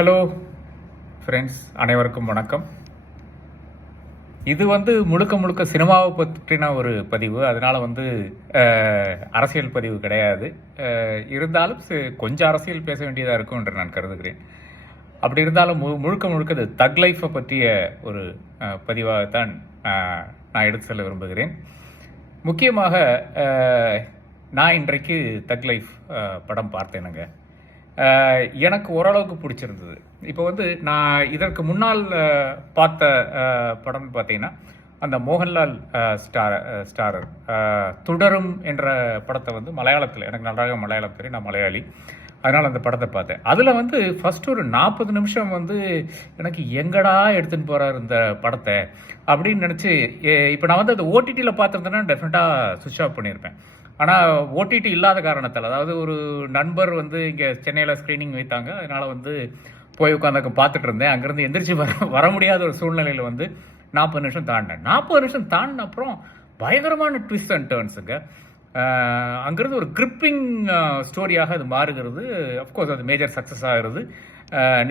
Hello friends, அனைவருக்கும் வணக்கம். இது முழுக்க முழுக்க சினிமாவை பற்றின ஒரு பதிவு. அதனால் அரசியல் பதிவு கிடையாது. இருந்தாலும் கொஞ்சம் அரசியல் பேச வேண்டியதாக இருக்கும் என்று நான் கருதுகிறேன். அப்படி இருந்தாலும் முழுக்க முழுக்க இது தக் லைஃப்பை பற்றிய ஒரு பதிவாகத்தான் நான் எடுத்து செல்ல விரும்புகிறேன். முக்கியமாக நான் இன்றைக்கு தக் லைஃப் படம் பார்த்தேனுங்க. எனக்கு ஓரளவுக்கு பிடிச்சிருந்தது. இப்போ நான் இதற்கு முன்னால் பார்த்த படம் பார்த்தீங்கன்னா, அந்த மோகன்லால் ஸ்டாரர் தொடரும் என்ற படத்தை மலையாளத்தில், எனக்கு நன்றாக மலையாளம் தெரியும், நான் மலையாளி, அதனால் அந்த படத்தை பார்த்தேன். அதில் ஃபஸ்ட்டு ஒரு 40 நிமிஷம் எனக்கு எங்கடா எடுத்துன்னு போகிறார் இந்த படத்தை அப்படின்னு நினச்சி, இப்போ நான் அந்த ஓடிடியில் பார்த்துருந்தேன்னா டெஃபினட்டாக சுவிட்ச் ஆஃப் பண்ணியிருப்பேன். ஆனால் ஓடிடி இல்லாத காரணத்தால், அதாவது ஒரு நண்பர் இங்கே சென்னையில் ஸ்க்ரீனிங் வைத்தாங்க, அதனால் போய் உட்காந்து பார்த்துட்டு இருந்தேன். அங்கேருந்து எந்திரிச்சு வர முடியாத ஒரு சூழ்நிலையில் 40 நிமிஷம் தாண்டினேன். 40 நிமிஷம் தாண்டின அப்புறம் பயங்கரமான ட்விஸ்ட் அண்ட் டேர்ன்ஸுங்க. அங்கேருந்து ஒரு கிரிப்பிங் ஸ்டோரியாக அது மாறுகிறது. அஃப்கோர்ஸ் அது மேஜர் சக்ஸஸ் ஆகிறது.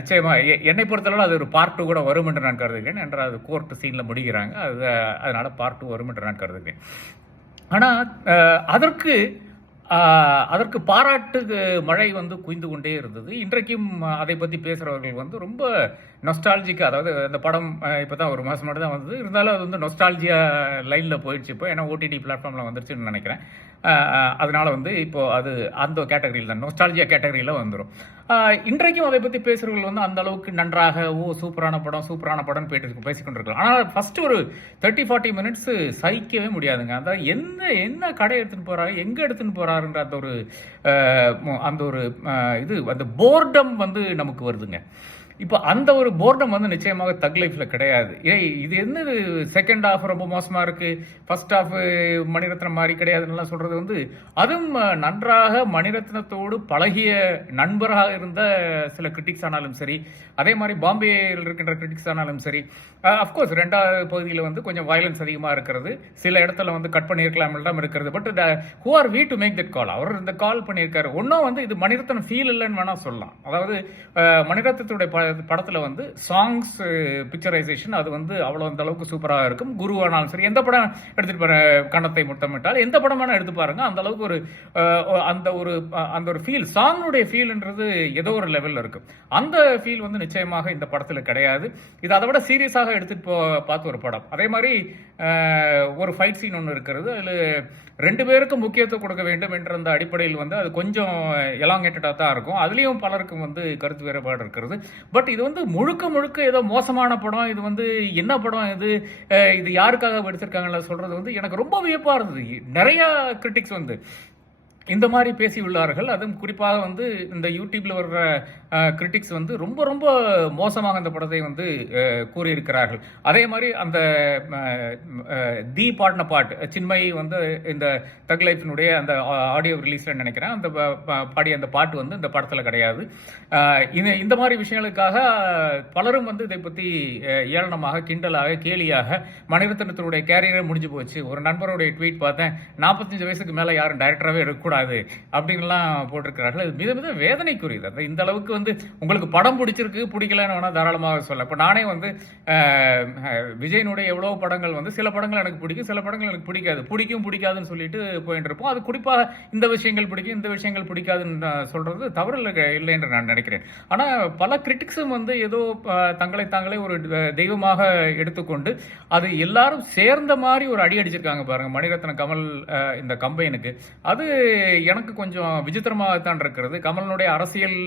நிச்சயமாக என்னை பொறுத்தளவு அது ஒரு பார்ட் 2 கூட வரும் என்று நான் கருதுகிறேன். என்றால் அது கோர்ட் சீனில் முடிகிறாங்க, அதனால் பார்ட் 2 வரும் என்று நான் கருதுகிறேன். ஆனால் அதற்கு பாராட்டு மழை குவிந்து கொண்டே இருந்தது. இன்றைக்கும் அதை பற்றி பேசுகிறவர்கள் ரொம்ப நொஸ்டாலஜிக்காக, அதாவது அந்த படம் இப்போ தான் ஒரு மாதம் மட்டும் தான் வந்தது, இருந்தாலும் அது நொஸ்டாலஜியா லைனில் போயிடுச்சு. இப்போ ஏன்னா ஓடிடி பிளாட்ஃபார்மில் வந்துருச்சுன்னு நினைக்கிறேன். அதனால் இப்போது அது அந்த கேட்டகரியில் தான், நொஸ்டாலஜியா கேட்டகரியில் வந்துடும். இன்றைக்கும் அதை பற்றி பேசுகிறவர்கள் அந்த அளவுக்கு நன்றாக சூப்பரான படம் பேசிக்கொண்டிருக்கலாம். ஆனால் ஃபஸ்ட்டு ஒரு 30-40 மினிட்ஸு சகிக்கவே முடியாதுங்க. அதாவது என்ன கடை எடுத்துன்னு போகிறாரு, எங்கே எடுத்துன்னு போகிறாருன்ற அந்த போர்டம் நமக்கு வருதுங்க. இப்போ அந்த ஒரு போர்டம் நிச்சயமாக தக் லைஃப்பில் கிடையாது. இது என்னது செகண்ட் ஹாஃப் ரொம்ப மோசமாக இருக்குது, ஃபர்ஸ்ட் ஹாஃப் மணிரத்னம் மாதிரி கிடையாதுன்னெலாம் சொல்கிறது அதுவும் நன்றாக மணிரத்னத்தோடு பழகிய நண்பராக இருந்த சில கிரிட்டிக்ஸ் ஆனாலும் சரி, அதே மாதிரி பாம்பேயில் இருக்கின்ற கிரிட்டிக்ஸ் ஆனாலும் சரி. அஃப்கோர்ஸ் 2வது பகுதியில் கொஞ்சம் வயலன்ஸ் அதிகமாக இருக்கிறது, சில இடத்துல கட் பண்ணியிருக்கலாம் இருக்கிறது. But who are we to make that call? அவர் இந்த கால் பண்ணியிருக்காரு. ஒன்றும் இது மணிரத்னம் ஃபீல் இல்லைன்னு வேணால் சொல்லலாம். அதாவது மணிரத்னத்துடைய படத்தில் சாங்ஸ் பிக்சரைசேஷன் அது அவ்வளோ அந்த அளவுக்கு சூப்பராக இருக்கும். குருவானாலும் சரி, எந்த படம் எடுத்துட்டு பாரு, கண்ணத்தை முத்தமிட்டால் எந்த படம் வேணால் எடுத்து பாருங்க, அந்த அளவுக்கு அந்த ஒரு ஃபீல், சாங்குடைய ஃபீல்ன்றது ஏதோ ஒரு லெவலில் இருக்கும். அந்த ஃபீல் நிச்சயமாக இந்த படத்தில் கிடையாது. இது அதை விட சீரியஸாக எடுத்துட்டு பார்த்த ஒரு படம். அதே மாதிரி ஒரு ஃபைட் சீன் ஒன்று இருக்கிறது. அதில் 2 பேருக்கும் முக்கியத்துவம் கொடுக்க வேண்டும் என்ற அந்த அடிப்படையில் அது கொஞ்சம் எலாங்கேட்டடாக தான் இருக்கும். அதுலேயும் பலருக்கும் கருத்து வேறுபாடு இருக்கிறது. பட் இது முழுக்க முழுக்க ஏதோ மோசமான படம், இது என்ன படம், இது யாருக்காக எடுத்திருக்காங்கல்ல சொல்றது எனக்கு ரொம்ப வியப்பாக இருந்தது. நிறைய கிரிட்டிக்ஸ் இந்த மாதிரி பேசியுள்ளார்கள். அதுவும் குறிப்பாக இந்த யூடியூப்ல வர்ற கிரிட்டிக்ஸ் ரொம்ப ரொம்ப மோசமாக அந்த படத்தை கூறியிருக்கிறார்கள். அதே மாதிரி அந்த தி பாடின பாட்டு சின்மை இந்த தக் லைஃபினுடைய அந்த ஆடியோ ரிலீஸ்ல நினைக்கிறேன், அந்த பாடிய அந்த பாட்டு இந்த படத்தில் கிடையாது. இந்த மாதிரி விஷயங்களுக்காக பலரும் இதை பற்றி ஏளனமாக, கிண்டலாக, கேலியாக மணிரத்னத்தினுடைய கேரியரே முடிஞ்சு போச்சு. ஒரு நண்பருடைய ட்வீட் பார்த்தேன், 45 வயசுக்கு மேலே யாரும் டைரக்டராகவே இருக்கக்கூடாது அப்படின்லாம் போட்டிருக்கிறார்கள். மிக மிக வேதனைக்குரியது. இந்த அளவுக்கு உங்களுக்கு படம் பிடிச்சிருக்கு, பிடிக்கலன்னு வேணா தாராளமாக சொல்ல. இப்போ நானே விஜயனுடைய எவ்வளோ படங்கள் சில படங்கள் எனக்கு பிடிக்கும், சில படங்கள் எனக்கு பிடிக்காது. பிடிக்காதுன்னு சொல்லிட்டு போயிட்டு இருப்போம். அது குறிப்பாக இந்த விஷயங்கள் பிடிக்கும், இந்த விஷயங்கள் பிடிக்காதுன்னு சொல்றது தவறு இல்லை என்று நான் நினைக்கிறேன். ஆனால் பல கிரிட்டிக்ஸும் ஏதோ தங்களை தாங்களே ஒரு தெய்வமாக எடுத்துக்கொண்டு அது எல்லாரும் சேர்ந்த மாதிரி ஒரு அடி அடிச்சிருக்காங்க பாருங்க மணிரத்ன கமல் இந்த கம்பெனிக்கு. அது எனக்கு கொஞ்சம் விசித்திரமாகத்தான் இருக்கிறது. கமலனுடைய அரசியல்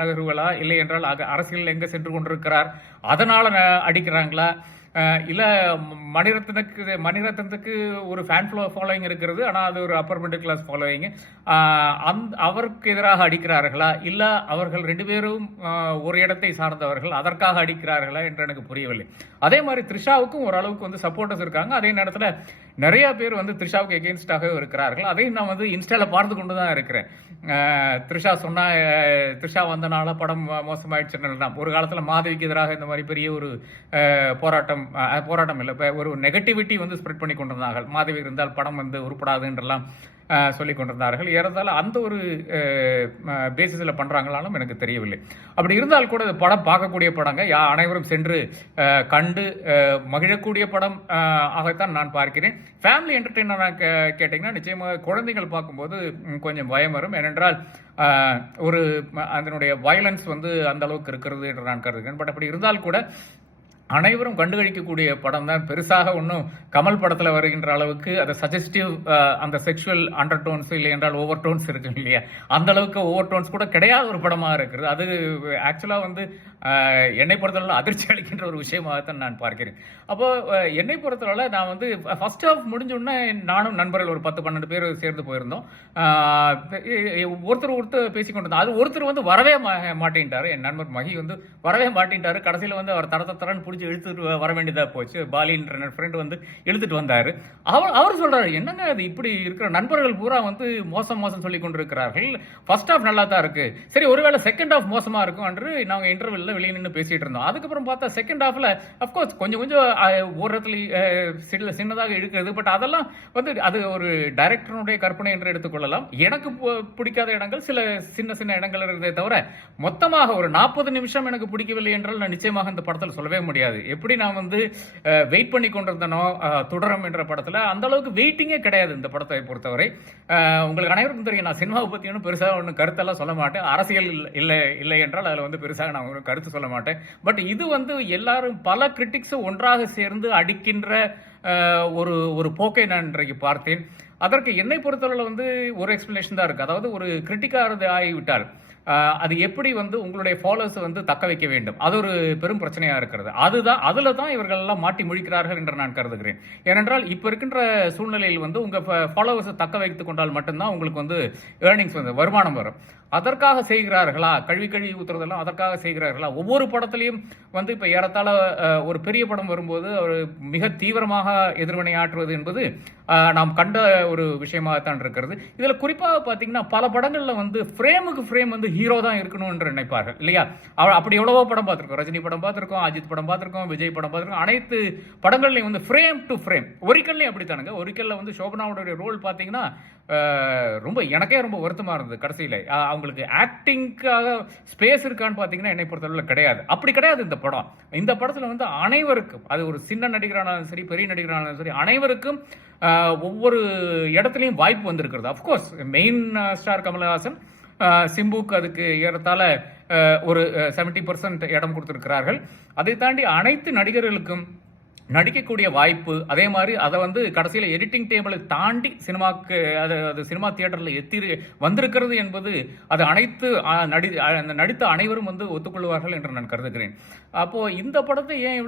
நகர்வுகளா, இல்லை என்றால் அரசியல் எங்க சென்று கொண்டிருக்கிறார் அதனால அடிக்கிறாங்களா, இல்லை மணிரத்னத்துக்கு ஒரு ஃபேன் ஃபாலோயிங் இருக்கிறது, ஆனால் அது ஒரு அப்பர் மிடில் கிளாஸ் ஃபாலோயிங், அவருக்கு எதிராக அடிக்கிறார்களா, இல்லை அவர்கள் 2 பேரும் ஒரு இடத்தை சார்ந்தவர்கள் அதற்காக அடிக்கிறார்களா என்று எனக்கு புரியவில்லை. அதே மாதிரி த்ரிஷாவுக்கும் ஓரளவுக்கு சப்போர்ட்டர்ஸ் இருக்காங்க. அதே நேரத்தில் நிறைய பேர் த்ரிஷாவுக்கு எகெயின்ஸ்டாக இருக்கிறார்கள். அதையும் நான் இன்ஸ்டால பார்த்து கொண்டு தான் இருக்கிறேன். த்ரிஷா வந்தனால படம் மோசமாயிடுச்சுன்னா, ஒரு காலத்தில் மாதவிக்கு எதிராக இந்த மாதிரி பெரிய ஒரு போராட்டம் இல்லை, இப்போ ஒரு நெகட்டிவிட்டி ஸ்ப்ரெட் பண்ணி கொண்டிருந்தார்கள். மாதவி இருந்தால் படம் உருப்படாதுன்றெல்லாம் சொல்லிக் கொண்டிருந்தார்கள். ஏறத்தாழ அந்த ஒரு பேசிஸில் பண்ணுறாங்களாலும் எனக்கு தெரியவில்லை. அப்படி இருந்தால் கூட படம் பார்க்கக்கூடிய படங்க அனைவரும் சென்று கண்டு மகிழக்கூடிய படம் ஆகத்தான் நான் பார்க்கிறேன். ஃபேமிலி என்டர்டெயினர் கேட்டிங்கன்னா நிச்சயமாக குழந்தைகள் பார்க்கும்போது கொஞ்சம் பயம் வரும். ஏனென்றால் ஒரு அதனுடைய வயலன்ஸ் வந்து அந்த அளவுக்கு இருக்கிறது என்று நான் கருதுகிறேன். பட் அப்படி இருந்தால் கூட அனைவரும் கண்டுகளிக்கக்கூடிய படம் தான். பெருசாக ஒன்றும் கமல் படத்தில் வருகின்ற அளவுக்கு அந்த சஜஸ்டிவ் அந்த செக்ஷுவல் அண்டர் டோன்ஸ் இல்லை என்றால் ஓவர் டோன்ஸ் இருக்கு இல்லையா, அந்த அளவுக்கு ஓவர் டோன்ஸ் கூட கிடையாத ஒரு படமாக இருக்கிறது. அது ஆக்சுவலாக வந்து என்னை பொறுத்தவரை அதிர்ச்சி அளிக்கின்ற ஒரு விஷயமாகத்தான் நான் பார்க்கிறேன். அப்போ என்னை பொறுத்தவரை நான் வந்து ஃபர்ஸ்ட் ஹாஃப் முடிஞ்சோடனே நானும் நண்பர்கள் ஒரு 10-12 பேர் சேர்ந்து போயிருந்தோம். ஒருத்தர் பேசிக்கொண்டிருந்தோம். அது ஒருத்தர் வந்து வரவே மாட்டேன்ட்டாரு. என் நண்பர் மகி வந்து வரவே மாட்டேன்ட்டாரு. கடைசியில் வந்து அவர் தரன்னு பிடிச்சி இழுத்துட்டு வர வேண்டியதாக போச்சு. பாலின்ற ஃப்ரெண்ட் வந்து இழுத்துட்டு வந்தாரு. அவர் சொல்றாரு, என்னங்க அது இப்படி இருக்கிற நண்பர்கள் பூரா வந்து மோசம் சொல்லி கொண்டிருக்கிறார்கள். ஃபர்ஸ்ட் ஹாஃப் நல்லா தான் இருக்கு, சரி ஒருவேளை செகண்ட் ஹாஃப் மோசமா இருக்கும் என்று நாங்கள் இன்டர்வெல்ல வெளியே நின்று பேசிட்டு இருந்தோம். அதுக்கப்புறம் பார்த்தா செகண்ட் ஹாஃப்ல அப்கோர்ஸ் கொஞ்சம் ஒரு இடத்துல சின்னதாக இருக்கிறது. பட் அதெல்லாம் வந்து அது ஒரு டைரக்டருடைய கற்பனை என்று எடுத்துக்கொள்ளலாம். எனக்கு பிடிக்காத இடங்கள் சில சின்ன இடங்கள் இருக்கிறதே தவிர மொத்தமாக ஒரு 40 நிமிஷம் எனக்கு பிடிக்கவில்லை என்றால் நான் நிச்சயமாக இந்த படத்தில் சொல்லவே முடியாது. எப்படி நான் வந்து வெயிட் பண்ணி கொண்டிருந்தனோ தொடரும் என்ற படத்துல அந்த அளவுக்கு வெயிட்டிங்கே கிடையாது இந்த படத்தை பொறுத்தவரை. உங்களுக்கு அனைவருக்கும் தெரியும், நான் சினிமாவை பத்தி ஒன்றும் பெருசாக ஒன்றும் கருத்தெல்லாம் சொல்ல மாட்டேன். அரசியல் இல்லை என்றால் அதில் வந்து பெருசாக நான் ஒரு கருத்து சொல்ல மாட்டேன். பட் இது வந்து எல்லாரும் பல கிரிட்டிக்ஸ் ஒன்றாக சேர்ந்து அடிக்கின்ற ஒரு போக்கை நான் இன்றைக்கு பார்த்தேன். அதற்கு என்னை பொறுத்தவரை வந்து ஒரு எக்ஸ்பிளனேஷன் தான் இருக்கு. அதாவது ஒரு கிரிட்டிக்காக ஆகிவிட்டால் அது எப்படி வந்து உங்களுடைய ஃபாலோவர்ஸ் வந்து தக்க வைக்க வேண்டும், அது ஒரு பெரும் பிரச்சனையா இருக்கிறது. அதுல தான் இவர்கள் எல்லாம் மாட்டி முழிக்கிறார்கள் என்று நான் கருதுகிறேன். ஏனென்றால் இப்ப இருக்கின்ற சூழ்நிலையில் வந்து உங்க ஃபாலோவர்ஸை தக்க வைத்துக் கொண்டால் மட்டும்தான் உங்களுக்கு வந்து ஏர்னிங்ஸ் வந்து வருமானம் வரும். அதற்காக செய்கிறார்களா, கழுவி ஊத்துறதெல்லாம் அதற்காக செய்கிறார்களா? ஒவ்வொரு படத்திலையும் வந்து இப்ப ஏறத்தாழ ஒரு பெரிய படம் வரும்போது ஒரு மிக தீவிரமாக எதிர்வினையாற்றுவது என்பது நாம் கண்ட ஒரு விஷயமாகத்தான் இருக்கிறது. இதுல குறிப்பாக பாத்தீங்கன்னா பல படங்கள்ல வந்து ஃப்ரேமுக்கு ஃப்ரேம் வந்து ஹீரோ தான் இருக்கணும் என்று நினைப்பார்கள் இல்லையா? அப்படி எவ்வளவோ படம் பார்த்திருக்கோம். ரஜினி படம் பார்த்திருக்கோம், அஜித் படம் பார்த்திருக்கோம், விஜய் படம் பார்த்திருக்கோம். அனைத்து படங்கள்லையும் வந்து ஃப்ரேம் டு ஃப்ரேம். ஒரிக்கல்லையும் அப்படித்தானுங்க. ஒரிக்கல்ல வந்து சோபனாவுடைய ரோல் பாத்தீங்கன்னா ரொம்ப எனக்கே ரொம்ப வருத்தமா இருந்தது. கடைசியில அவங்களுக்கு ஆக்டிங்காக ஸ்பேஸ் இருக்கான்னு பாத்தீங்கன்னா என்னை பொறுத்தவரை கிடையாது. அப்படி கிடையாது இந்த படம். இந்த படத்துல வந்து அனைவருக்கும், அது ஒரு சின்ன நடிகரானாலும் சரி பெரிய நடிகரானாலும் சரி, அனைவருக்கும் ஒவ்வொரு இடத்துலையும் வாய்ப்பு வந்திருக்கிறது. அப்கோர்ஸ் மெயின் ஸ்டார் கமலஹாசன், சிம்புக்கு அதுக்கு ஏறத்தாழ ஒரு 70% இடம் கொடுத்திருக்கிறார்கள். அதை தாண்டி அனைத்து நடிகர்களுக்கும் நடிக்கக்கூடிய வாய்ப்பு, அதே மாதிரி அதை வந்து கடைசியில் எடிட்டிங் டேபிளை தாண்டி சினிமாக்கு அது சினிமா தியேட்டரில் எத்தி வந்திருக்கிறது என்பது அது அனைத்து நடித்த அனைவரும் வந்து ஒத்துக்கொள்வார்கள் என்று நான் கருதுகிறேன். அப்போ இந்த படத்தை ஏன்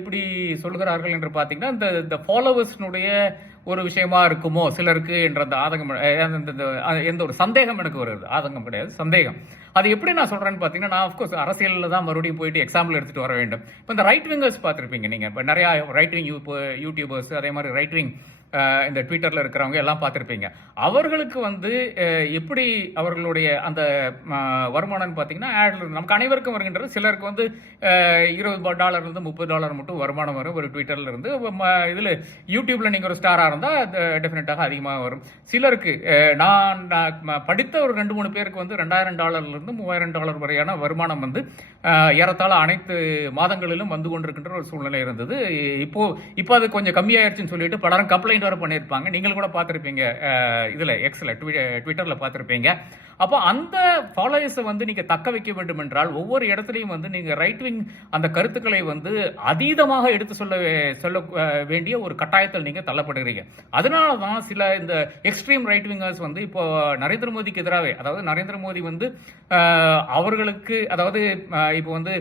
இப்படி சொல்கிறார்கள் என்று பார்த்தீங்கன்னா இந்த ஃபாலோவர்ஸ்னுடைய ஒரு விஷயமா இருக்குமோ சிலருக்கு என்ற அந்த ஆதங்கம், எந்த ஒரு சந்தேகம் எனக்கு வருது. ஆதங்கம் கிடையாது, சந்தேகம். அது எப்படி நான் சொல்றேன்னு பார்த்தீங்கன்னா, நான் ஆஃப்கோர்ஸ் அரசியலில் தான் மறுபடியும் போயிட்டு எக்ஸாம்பிள் எடுத்துட்டு வர வேண்டும். இப்போ இந்த ரைட் விங்கர்ஸ் பார்த்துருப்பீங்க நீங்க. இப்போ நிறைய ரைட் விங் யூடியூபர்ஸ், அதே மாதிரி ரைட் விங் இந்த ட்விட்டர்ல இருக்கிறவங்க எல்லாம் பார்த்துருப்பீங்க. அவர்களுக்கு வந்து எப்படி அவர்களுடைய அந்த வருமானம் பார்த்தீங்கன்னா ஆட்ல நமக்கு அனைவருக்கும் வருகின்றது. சிலருக்கு வந்து $20 இருந்து $30 மட்டும் வருமானம் வரும் ஒரு ட்விட்டர்ல இருந்து. இதுல யூடியூப்ல நீங்க ஒரு ஸ்டாரா இருந்தா டெஃபினட்டாக அதிகமாக வரும். சிலருக்கு நான் படித்த ஒரு 2-3 பேருக்கு வந்து $2000 இருந்து $3000 வரையான வருமானம் வந்து ஏறத்தாழ அனைத்து மாதங்களிலும் வந்து கொண்டிருக்கின்ற ஒரு சூழ்நிலை இருந்தது. இப்போ அது கொஞ்சம் கம்மியாயிருச்சுன்னு சொல்லிட்டு பலரும் கம்ப்ளைண்ட் வர பண்ணியிருப்பாங்க. நீங்கள் கூட பார்த்துருப்பீங்க, இதுல எக்ஸ்ல ட்விட்டர்ல பார்த்துருப்பீங்க. அப்போ அந்த ஃபாலோவர்ஸை வந்து நீங்க தக்க வைக்க வேண்டும் என்றால் ஒவ்வொரு இடத்துலையும் வந்து நீங்க ரைட் விங் அந்த கருத்துக்களை வந்து அதீதமாக எடுத்து சொல்ல வேண்டிய ஒரு கட்டாயத்தில் நீங்க தள்ளப்படுகிறீங்க. அதனால தான் சில இந்த எக்ஸ்ட்ரீம் ரைட் விங்கர்ஸ் வந்து இப்போ நரேந்திர மோடிக்கு எதிராகவே, அதாவது நரேந்திர மோடி வந்து அவர்களுக்கு, அதாவது இப்போ வந்து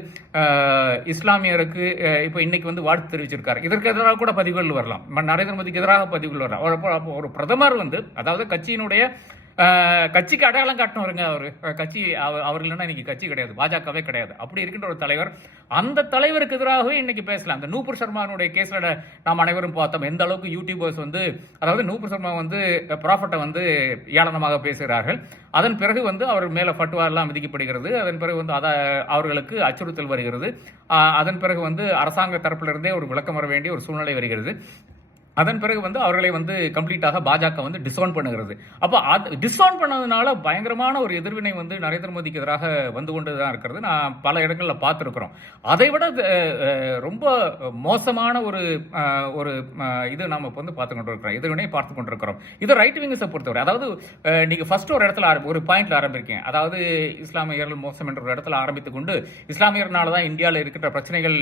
இஸ்லாமியருக்கு இப்போ இன்னைக்கு வந்து வாழ்த்து தெரிவிச்சிருக்காரு. இதற்கு எதிராக கூட பதிவுகள் வரலாம், நரேந்திர மோடிக்கு எதிராக பதிவுகள் வரலாம். ஒரு பிரதமர் வந்து, அதாவது கட்சியினுடைய கட்சிக்கு அடையாளம் காட்டணுங்க. அவர் இல்லைன்னா இன்னைக்கு கட்சி கிடையாது, பாஜகவே கிடையாது. அப்படி இருக்கின்ற ஒரு தலைவர், அந்த தலைவருக்கு எதிராகவே இன்னைக்கு பேசலாம். அந்த நூபுர் சர்மானுடைய கேஸ்ல நாம் அனைவரும் பார்த்தோம் எந்த அளவுக்கு யூடியூபர்ஸ் வந்து, அதாவது நூபுர் சர்மா வந்து ப்ராஃபட்டை வந்து ஏளனமாக பேசுகிறார்கள். அதன் பிறகு வந்து அவர் மேல ஃபட்வா எல்லாம் விதிக்கப்படுகிறது. அதன் பிறகு வந்து அவர்களுக்கு அச்சுறுத்தல் வருகிறது. அதன் பிறகு வந்து அரசாங்க தரப்பிலிருந்தே ஒரு விளக்கம் வர வேண்டிய ஒரு சூழ்நிலை வருகிறது. அதன் பிறகு வந்து அவர்களை வந்து கம்ப்ளீட்டாக பாஜக வந்து டிஸ்அவுன் பண்ணுகிறது. அப்போ அது டிஸ்அவுன் பண்ணதுனால பயங்கரமான ஒரு எதிர்வினை வந்து நரேந்திர மோடிக்கு எதிராக வந்து கொண்டு தான் இருக்கிறது. நான் பல இடங்களில் பார்த்துருக்குறோம். அதை விட ரொம்ப மோசமான ஒரு ஒரு இது நாம் இப்போ வந்து பார்த்து கொண்டிருக்கிறோம், எதிர்வினை பார்த்து கொண்டிருக்கிறோம். இது ரைட் விங்கஸை பொறுத்தவரை, அதாவது நீங்கள் ஃபர்ஸ்ட் ஒரு இடத்துல ஒரு பாயிண்ட்ல ஆரம்பிக்கீங்க, அதாவது இஸ்லாமியர்கள் மோசம் என்ற ஒரு இடத்துல ஆரம்பித்துக் கொண்டு இஸ்லாமியர்னால தான் இந்தியாவில் இருக்கின்ற பிரச்சனைகள்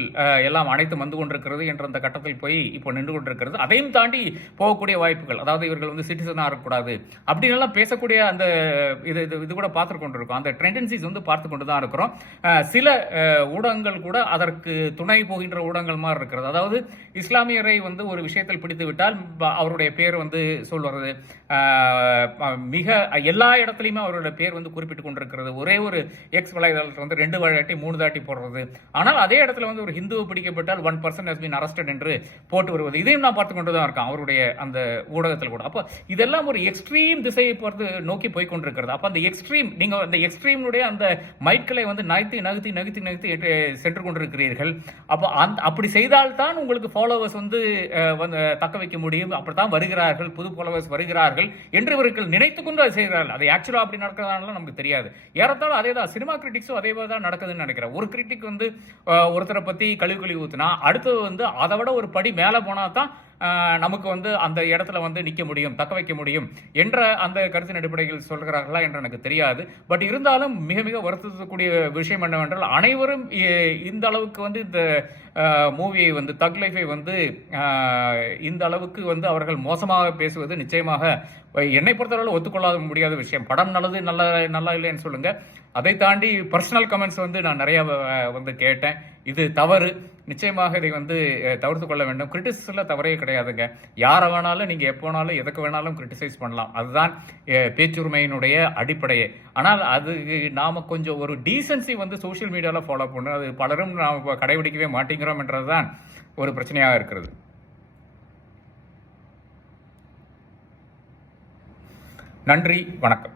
எல்லாம் அனைத்து வந்து கொண்டிருக்கிறது என்ற அந்த கட்டத்தில் போய் இப்போ நின்று கொண்டிருக்கிறது. அதையும் தாண்டி போகக்கூடிய வாய்ப்புகள், அதாவது இவர்கள் வந்து சிட்டிசனா இருக்கக்கூடாது அப்படின்னு எல்லாம் பேசக்கூடிய அந்த இது கூட பார்த்து கொண்டிருக்கோம். அந்த டெண்டன்சிஸ் வந்து பார்த்து கொண்டு தான் இருக்கிறோம். சில ஊடகங்கள் கூட அதற்கு துணை போகின்ற ஊடகங்கள் மாதிரி இருக்கிறது. அதாவது இஸ்லாமியரை வந்து ஒரு விஷயத்தில் பிடித்து விட்டால் அவருடைய பேர் வந்து சொல்வது, மிக எல்லா இடத்துலையுமே அவருடைய பேர் வந்து குறிப்பிட்டு கொண்டிருக்கிறது. ஒரே ஒரு எக்ஸ் வலைதளத்தில் வந்து 2 வாட்டி 3 தாட்டி போடுறது. ஆனால் அதே இடத்துல வந்து ஒரு ஹிந்துவை பிடிக்கப்பட்டால் 1% has been arrested என்று போட்டு வருவது. இதையும் நான் பார்த்து கொண்டு தான் இருக்கான் அவருடைய அந்த ஊடகத்தில் கூட. அப்போ இதெல்லாம் ஒரு எக்ஸ்ட்ரீம் திசையை பார்த்து நோக்கி போய் கொண்டிருக்கிறது. அப்போ அந்த எக்ஸ்ட்ரீம், நீங்க அந்த எக்ஸ்ட்ரீமுடைய அந்த மைட்களை வந்து நகர்த்தி சென்று கொண்டிருக்கிறீர்கள். அப்போ அப்படி செய்தால்தான் உங்களுக்கு ஃபாலோவர்ஸ் வந்து தக்க வைக்க முடியும். அப்படித்தான் வருகிறார்கள், புது ஃபாலோவர்ஸ் வருகிறார்கள் என்று இவர்கள் நினைத்து கொண்டு அதை செய்கிறார்கள். அது ஆக்சுவலா அப்படி நடக்கிறதால நமக்கு தெரியாது. ஏறத்தாழ அதே தான் சினிமா கிரிட்டிக்ஸும் அதே தான் நடக்குதுன்னு நினைக்கிறேன். ஒரு கிரிட்டிக் வந்து ஒருத்தரை பத்தி கழுவி ஊத்துனா அடுத்தது வந்து அதை விட ஒரு படி மேலே போனா தான் நமக்கு வந்து அந்த இடத்துல வந்து நிற்க முடியும், தக்க வைக்க முடியும் என்ற அந்த கருத்தின் அடிப்படையில் சொல்கிறார்களா என்று எனக்கு தெரியாது. பட் இருந்தாலும் மிக மிக வருத்தக்கூடிய விஷயம் என்னவென்றால், அனைவரும் இந்த அளவுக்கு வந்து இந்த மூவியை வந்து தக் லைஃபை வந்து இந்த அளவுக்கு வந்து அவர்கள் மோசமாக பேசுவது நிச்சயமாக என்னை பொறுத்தவரை ஒத்துக்கொள்ளாத முடியாத விஷயம். படம் நல்லது நல்லா இல்லைன்னு சொல்லுங்க, அதை தாண்டி பர்சனல் கமெண்ட்ஸ் வந்து நான் நிறைய வந்து கேட்டேன். இது தவறு, நிச்சயமாக இதை வந்து தவிர்த்து கொள்ள வேண்டும். கிரிட்டிசிஸ்ல தவறே கிடையாதுங்க. யாரை வேணாலும் நீங்க எப்போ வேணாலும் எதுக்கு வேணாலும் கிரிட்டிசைஸ் பண்ணலாம், அதுதான் பேச்சுரிமையினுடைய அடிப்படையே. ஆனால் அது நாம கொஞ்சம் ஒரு டீசன்சி வந்து சோசியல் மீடியாவில் ஃபாலோ பண்ணணும். அது பலரும் நாம் கடைபிடிக்கவே மாட்டேங்கிறோம் என்றதுதான் ஒரு பிரச்சனையாக இருக்கிறது. நன்றி, வணக்கம்.